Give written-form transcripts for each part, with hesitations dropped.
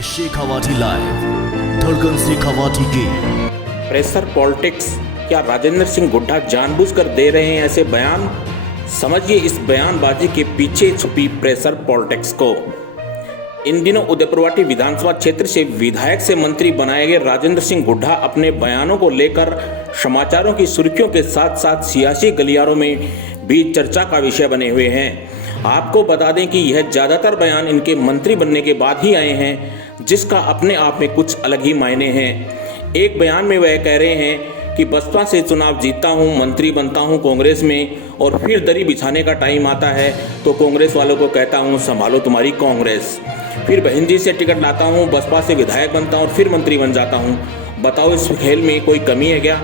है शेखावाटी लाइव, धड़कन शेखावाटी की। प्रेशर पॉलिटिक्स, क्या राजेंद्र सिंह हुड्डा जानबूझकर दे रहे हैं ऐसे बयान? समझिए इस बयानबाजी के पीछे छुपी प्रेशर पॉलिटिक्स को। इन दिनों उदयपुरवाटी विधानसभा क्षेत्र से विधायक से मंत्री बनाए गए राजेंद्र सिंह हुड्डा अपने बयानों को लेकर समाचारों की सुर्खियों के साथ साथ सियासी गलियारों में भी चर्चा का विषय बने हुए हैं। आपको बता दें कि यह ज़्यादातर बयान इनके मंत्री बनने के बाद ही आए हैं, जिसका अपने आप में कुछ अलग ही मायने हैं। एक बयान में वह कह रहे हैं कि बसपा से चुनाव जीतता हूं, मंत्री बनता हूं कांग्रेस में, और फिर दरी बिछाने का टाइम आता है तो कांग्रेस वालों को कहता हूं संभालो तुम्हारी कांग्रेस। फिर बहन जी से टिकट लाता हूं, बसपा से विधायक बनता हूं और फिर मंत्री बन जाता हूं। बताओ इस खेल में कोई कमी है क्या?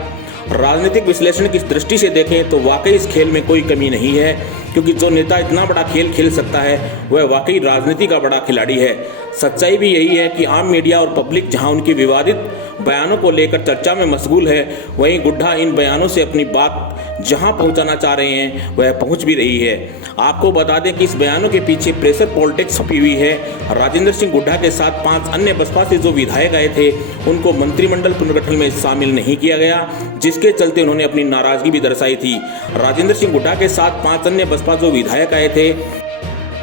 राजनीतिक विश्लेषण की दृष्टि से देखें तो वाकई इस खेल में कोई कमी नहीं है, क्योंकि जो नेता इतना बड़ा खेल खेल सकता है वह वाकई राजनीति का बड़ा खिलाड़ी है। सच्चाई भी यही है कि आम मीडिया और पब्लिक जहां उनकी विवादित बयानों को लेकर चर्चा में मशगूल है, वहीं हुड्डा इन बयानों से अपनी बात जहां पहुंचाना चाह रहे हैं वह पहुंच भी रही है। आपको बता दें कि इस बयानों के पीछे प्रेशर पॉलिटिक्स छुपी हुई है। राजेंद्र सिंह हुड्डा के साथ 5 अन्य बसपा से जो विधायक आए थे उनको मंत्रिमंडल पुनर्गठन में शामिल नहीं किया गया, जिसके चलते उन्होंने अपनी नाराजगी भी दर्शाई थी। राजेंद्र सिंह हुड्डा के साथ 5 अन्य बसपा जो विधायक आए थे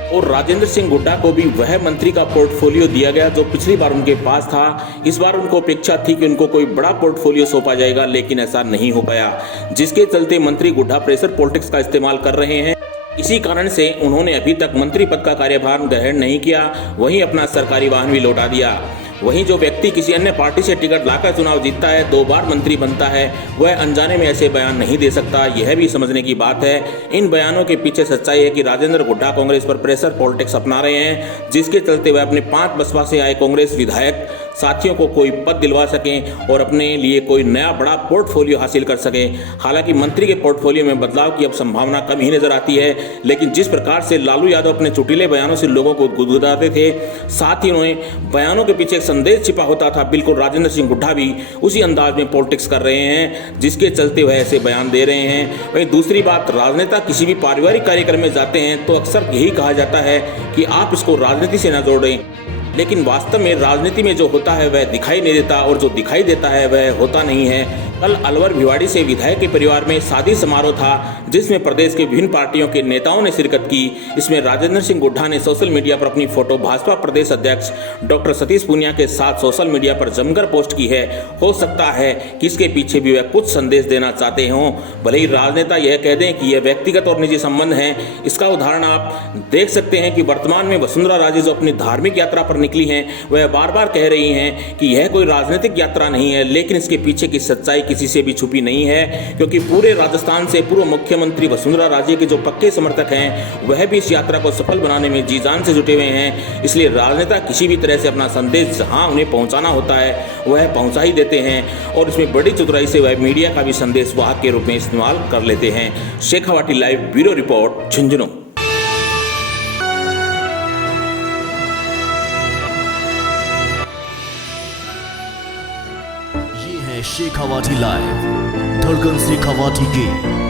और राजेंद्र सिंह हुड्डा को भी वह मंत्री का पोर्टफोलियो दिया गया जो पिछली बार उनके पास था। इस बार उनको अपेक्षा थी कि उनको कोई बड़ा पोर्टफोलियो सौंपा जाएगा, लेकिन ऐसा नहीं हो पाया, जिसके चलते मंत्री हुड्डा प्रेशर पॉलिटिक्स का इस्तेमाल कर रहे हैं। इसी कारण से उन्होंने अभी तक मंत्री पद का कार्यभार ग्रहण नहीं किया, वहीं अपना सरकारी वाहन भी लौटा दिया। वहीं जो व्यक्ति किसी अन्य पार्टी से टिकट लाकर चुनाव जीतता है, 2 बार मंत्री बनता है, वह अनजाने में ऐसे बयान नहीं दे सकता। यह भी समझने की बात है। इन बयानों के पीछे सच्चाई है कि राजेंद्र हुड्डा कांग्रेस पर प्रेशर पॉलिटिक्स अपना रहे हैं, जिसके चलते वह अपने 5 बसपा से आए कांग्रेस विधायक साथियों को कोई पद दिलवा सकें और अपने लिए कोई नया बड़ा पोर्टफोलियो हासिल कर सकें। हालांकि मंत्री के पोर्टफोलियो में बदलाव की अब संभावना कम ही नजर आती है, लेकिन जिस प्रकार से लालू यादव अपने चुटीले बयानों से लोगों को गुदगुदाते थे, साथ ही उन्होंने बयानों के पीछे एक संदेश छिपा होता था, बिल्कुल राजेंद्र सिंह हुड्डा भी उसी अंदाज में पॉलिटिक्स कर रहे हैं, जिसके चलते वह ऐसे बयान दे रहे हैं। वहीं दूसरी बात, राजनेता किसी भी पारिवारिक कार्यक्रम में जाते हैं तो अक्सर यही कहा जाता है कि आप इसको राजनीति से न जोड़ें, लेकिन वास्तव में राजनीति में जो होता है वह दिखाई नहीं देता और जो दिखाई देता है वह होता नहीं है। कल अलवर भिवाड़ी से विधायक के परिवार में शादी समारोह था, जिसमें प्रदेश के विभिन्न पार्टियों के नेताओं ने शिरकत की। इसमें राजेंद्र सिंह हुड्डा ने सोशल मीडिया पर अपनी फोटो भाजपा प्रदेश अध्यक्ष डॉक्टर सतीश पूनिया के साथ सोशल मीडिया पर जमकर पोस्ट की है। हो सकता है कि इसके पीछे भी वह कुछ संदेश देना चाहते हों, भले ही राजनेता यह कह दें कि यह व्यक्तिगत और निजी संबंध है। इसका उदाहरण आप देख सकते हैं कि वर्तमान में वसुंधरा राजे जो अपनी धार्मिक यात्रा पर निकली हैं, वह बार बार कह रही हैं कि यह कोई राजनीतिक यात्रा नहीं है, लेकिन इसके पीछे की सच्चाई किसी से भी छुपी नहीं है, क्योंकि पूरे राजस्थान से पूर्व मुख्यमंत्री वसुंधरा राजे के जो पक्के समर्थक हैं वह भी इस यात्रा को सफल बनाने में जी जान से जुटे हुए हैं। इसलिए राजनेता किसी भी तरह से अपना संदेश जहां उन्हें पहुंचाना होता है वह पहुंचा ही देते हैं, और इसमें बड़ी चतुराई से वह मीडिया का भी संदेश वाहक के रूप में इस्तेमाल कर लेते हैं। Shekhawati live bureau report, Jhunjhunu. Shekhawati live, धड़कन शेखावाटी की।